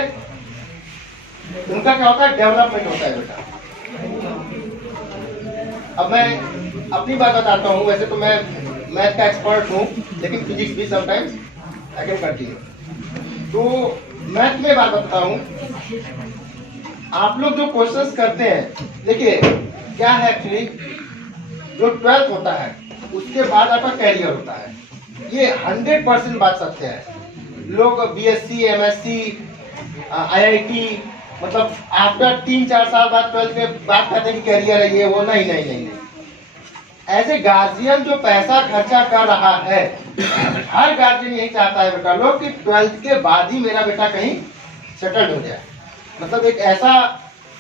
उनका क्या होता है? डेवलपमेंट होता है बेटा। अब मैं अपनी बात बताता हूँ। वैसे तो मैं मैथ का एक्सपर्ट हूँ, लेकिन फिजिक्स भी समटाइम्स अटेंड करती है। तो मैथ में बात बताता हूँ, आप लोग जो क्वेश्चंस करते हैं, देखिए क्या है एक्चुअली, जो 12th होता है उसके बाद आपका कैरियर होता है। ये 100% बात सत्य है। लोग बीएससी, एमएससी, आईआईटी, मतलब आफ्टर 3-4 साल बाद 12th के बात करते हैं कि कैरियर है ये वो। नहीं। ऐसे गार्जियन जो पैसा खर्चा कर रहा है, हर गार्जियन यही चाहता है बेटा लोग कि 12th के बाद ही मेरा बेटा कहीं सेटल्ड हो जाए, मतलब एक ऐसा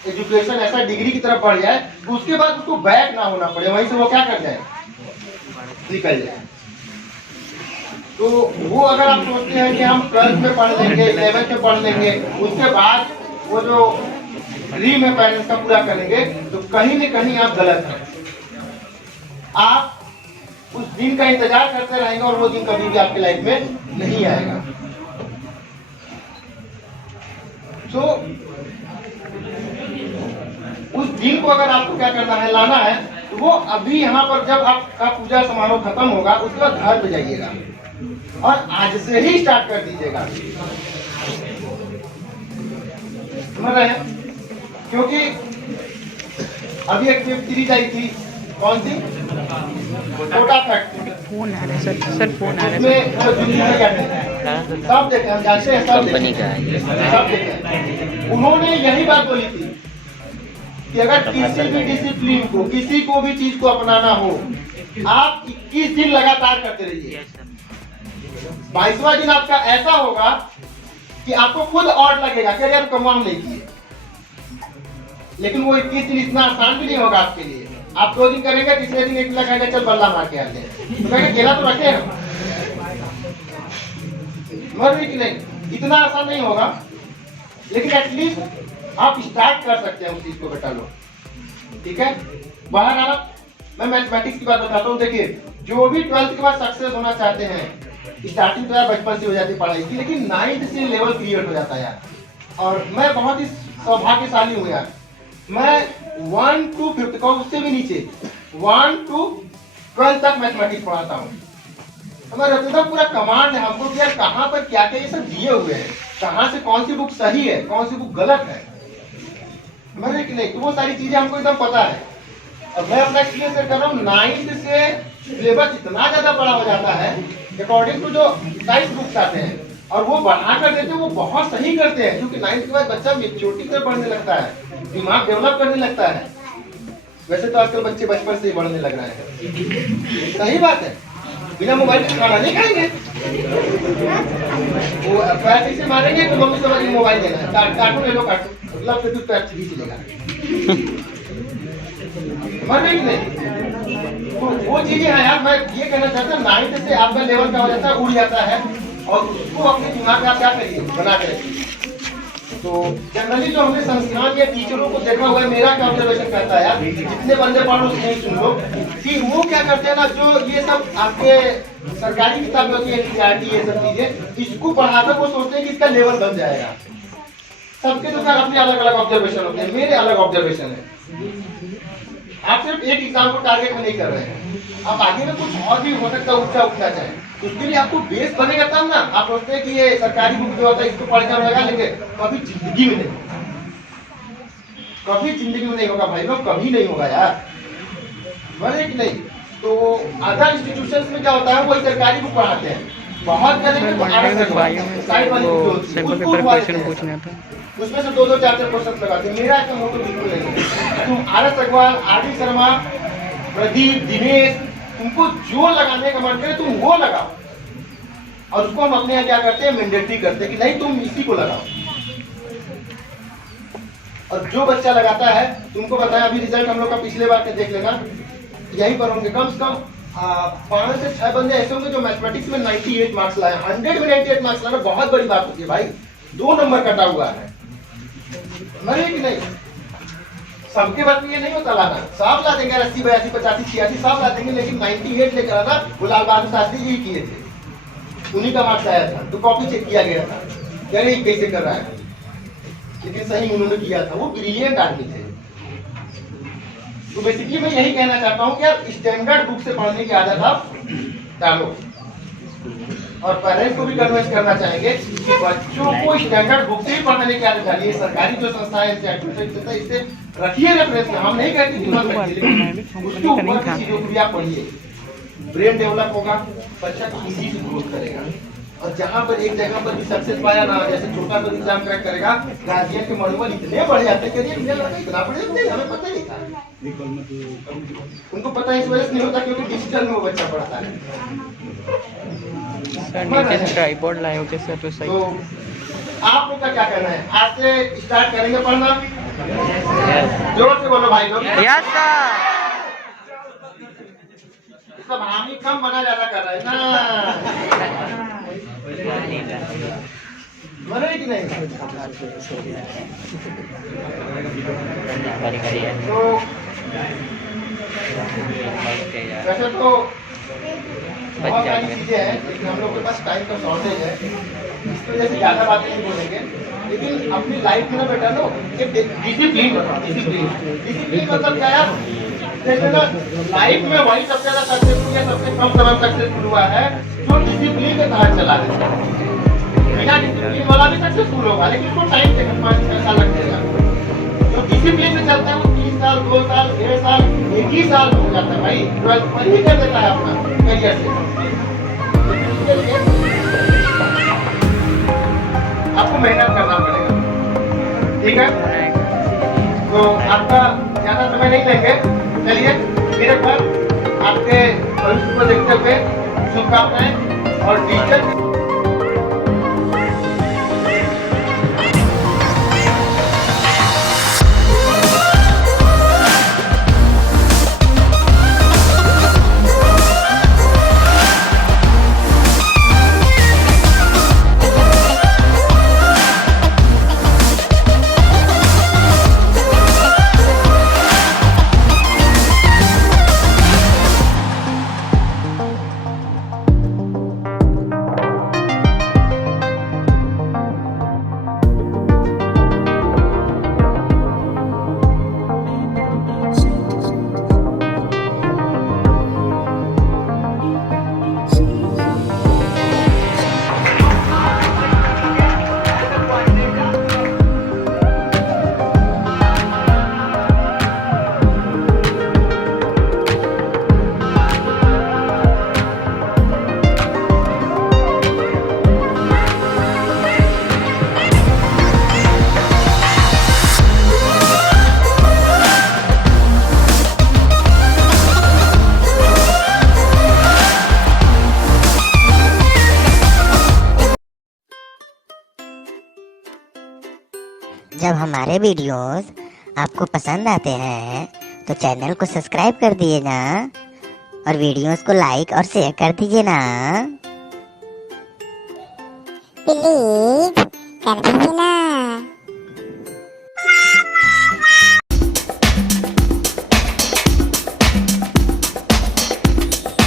एजुकेशन, ऐसा डिग्री की तरफ बढ़ जाए, उसके बाद उसको बैक ना होना पड़े, वहीं से वो क्या कर जाए? निकल जाए। तो वो अगर आप सोचते हैं कि हम 12th में पढ़ लेंगे, 11th में पढ़ लेंगे, उसके बाद वो जो ड्रीम है पेरेंट्स का पूरा करेंगे, तो कहीं न कहीं आप गलत हैं। आप उस दिन का इंतजार करते रहेंगे और वो दिन कभी भी आपकी लाइफ में नहीं आएगा। तो उस दिन को अगर आपको क्या करना है, लाना है, तो वो अभी यहाँ पर जब आपका पूजा समारोह खत्म होगा उसके बाद घर पे जाइएगा और आज से ही स्टार्ट कर दीजिएगा। समझ रहे हैं? क्योंकि अभी एक वेब सीरीज आई थी, कौन सी, कोटा फैक्ट्री, फोन आ रहा है सर फोन आ रहा है उसमें जो दिल्ली में जाते हैं सब देखे, हम जानते हैं, सब कंपनी देखे, का है। सब देखे। उन्होंने यही बात बोली थी कि अगर किसी भी डिसिप्लिन को, किसी को भी चीज को अपनाना हो, आप 21 दिन लगातार करते रहिए। 22वां दिन आपका ऐसा होगा कि आपको खुद और लगेगा कि यार कमाल नहीं किए। लेकिन वो 21 दिन इतना आसान भी नहीं होगा आपके लिए। आप 2 दिन करेंगे, तीसरे दिन एक कहेगा चल बल्ला मार के आते हैं, तो कहेंगे केला तो रखे हैं, मर रही कि नहीं, इतना आसान नहीं होगा। लेकिन एटलीस्ट आप स्टार्ट कर सकते हैं उस चीज को, बेटा लोग, ठीक है। बाहर आना, मैं मैथमेटिक्स की बात बताता हूँ। देखिए, जो भी 12th के बाद सक्सेस होना चाहते हैं, स्टार्टिंग तो यार बचपन से हो जाती है पढ़ाई की, लेकिन 9th से लेवल क्रिएट हो जाता है यार। और मैं बहुत ही सौभाग्यशाली हूँ यार, मैं 1 to 5th का, उससे भी नीचे 1 to 12 तक मैथमेटिक्स पढ़ाता हूँ। हमारा तो पूरा कमांड है हमको कि यार कहाँ पर क्या क्या ये सब दिए हुए हैं, कहाँ से कौन सी बुक सही है, कौन सी बुक गलत है, मैंने कि नहीं, तो वो सारी चीजें हमको एकदम पता है। अब मैं अपना एक्सपीरियंस शेयर कर रहा हूँ, 9th से सिलेबस इतना ज्यादा बड़ा हो जाता है अकॉर्डिंग टू जो साइंस बुक्स आते हैं, और वो बढ़ा कर देते हैं, वो बहुत सही करते हैं, क्योंकि 9th के बाद बच्चा मेच्योरिटी की तरफ बढ़ने लगता है, दिमाग डेवलप करने लगता है। वैसे तो आजकल बच्चे बचपन से ही बढ़ने लग रहे हैं, सही बात है। बिना मोबाइल के खाना नहीं खाएंगे, वो पैसे से मारेंगे तो मम्मी समझ मोबाइल देना है, कार्टून ले लो, कार्टून मतलब से पैसे भी चलेगा, मर नहीं नहीं। तो वो चीजें हैं यार, मैं ये कहना चाहता हूँ 9th से आपका लेवल क्या हो जाता है, उड़ जाता है, और उसको अपने दिमाग में आप क्या करिए, बना के रखिए। तो जनरली जो हमने संस्थान या टीचरों को देखा हुआ है, मेरा क्या ऑब्जर्वेशन करता है यार, जितने बंदे पढ़ो नहीं सुन लो कि वो क्या करते हैं ना, जो ये सब आपके सरकारी किताब होती है, एनसीईआरटी, ये सब चीजें, इसको पढ़ाकर वो सोचते हैं कि इसका लेवल बन जाएगा। सबके तो अपने अलग अलग ऑब्जर्वेशन होते हैं, मेरे अलग ऑब्जर्वेशन है। आप सिर्फ एक एग्जाम को टारगेट में नहीं कर रहे हैं, आप आगे में कुछ और भी हो सकता है, ऊंचा उठना चाहें, उसके लिए आपको बेस बनेगा तब ना। आप सोचते हैं कि ये सरकारी बुक जो होता है इसको पढ़ कर रहेगा, लेकिन कभी जिंदगी में नहीं, कभी जिंदगी में नहीं होगा भाई लोग, कभी नहीं होगा यार, बोले कि नहीं। तो अदर इंस्टीट्यूशंस में क्या होता है, वो सरकारी बुक पढ़ाते हैं, बहुत उसमें से 2-2, 4-4 क्वेश्चन लगाते हैं। मेरा ऐसा मोटो बिल्कुल नहीं है। तुम आर.एस. अग्रवाल, आर.डी. शर्मा, प्रदीप, दिनेश, तुमको जो लगाने का मन करे तुम वो लगाओ, और उसको हम अपने यहाँ क्या करते हैं, मैंडेटरी करते हैं कि नहीं तुम इसी को लगाओ। और जो बच्चा लगाता है, तुमको बताया अभी रिजल्ट हम लोग का पिछले बार के देख लेना, यहीं पर होंगे कम से कम 5 से 6 बंदे ऐसे होंगे जो मैथमेटिक्स में 98 मार्क्स लाए। 100 में 98 मार्क्स लाना बहुत बड़ी बात होती है भाई, 2 नंबर कटा हुआ है, नहीं कि नहीं। सबके बस में ये नहीं होता लाना, सब ला देंगे 80, 82, 85, 86 सब ला देंगे, लेकिन 98 लेकर आना वो लाल बहादुर शास्त्री जी किए थे, उन्हीं का मार्क्स आया था, तो कॉपी चेक किया गया था, यानी कैसे कर रहा है, लेकिन सही उन्होंने किया था, वो ब्रिलियंट आदमी थे। तो बेसिकली मैं यही कहना चाहता हूँ कि यार स्टैंडर्ड बुक से पढ़ने की आदत आप डालो, और पेरेंट्स को भी कन्विंस करना चाहेंगे कि बच्चों को स्टैंडर्ड बुक से ही पढ़ने की आदत डालिए। सरकारी जो संस्थाएं हैं इससे रखिए रेफरेंस में, हम नहीं कहते कि मत रखिए, लेकिन उसके ऊपर की चीजों को भी आप पढ़िए, ब्रेन डेवलप होगा, बच्चा इजी से ग्रोथ करेगा। और जहाँ पर एक जगह पर भी सक्सेस पाया ना, जैसे छोटा तो एग्जाम क्रैक करेगा, गार्जियन के मनोबल इतने बढ़ जाते हैं कि इतना पढ़े, हमें पता नहीं था, उनको पता इस वजह से नहीं होता क्योंकि डिजिटल में वो बच्चा पढ़ता है। नीचे से ट्राइपॉड लाए हो कैसे तो सही। तो आप लोग का क्या कहना है, आज से स्टार्ट करेंगे पढ़ना? जोर से बोलो भाई लोग। Yes sir. सब हामी कम बना ज्यादा कर रहे हैं ना, बने कि नहीं? तो वैसे तो बहुत सारी चीजें हैं, लेकिन हम लोग के पास टाइम का शॉर्टेज है, इसकी वजह से ज़्यादा बातें नहीं बोलेंगे। लेकिन अपनी लाइफ में ना बेटा लो एक डिसिप्लिन बताओ। डिसिप्लिन मतलब क्या यार, जैसे ना लाइफ में वही सबसे ज़्यादा सक्सेसफुल या सबसे कम समय सक्सेसफुल हुआ है जो डिसिप्लिन के तहत चला है। बिना डिसिप्लिन वाला भी सक्सेसफुल होगा, लेकिन उसको टाइम से 5-6 साल लग जाएगा। जो डिसिप्लिन में चलता है वो 3 साल, 2 साल, 6 साल, 1 ही साल हो जाता है भाई, 12th पर ही कर देता है अपना करियर से। आपको मेहनत करना पड़ेगा, ठीक है? तो आपका ज्यादा समय नहीं लेंगे, चलिए मेरे घर आपके भविष्य को देखते हुए शुभकामनाएं और डिजिटल जब हमारे वीडियोस आपको पसंद आते हैं तो चैनल को सब्सक्राइब कर दिए ना, और वीडियोस को लाइक और शेयर कर दीजिए ना, प्लीज कर दीजिए ना।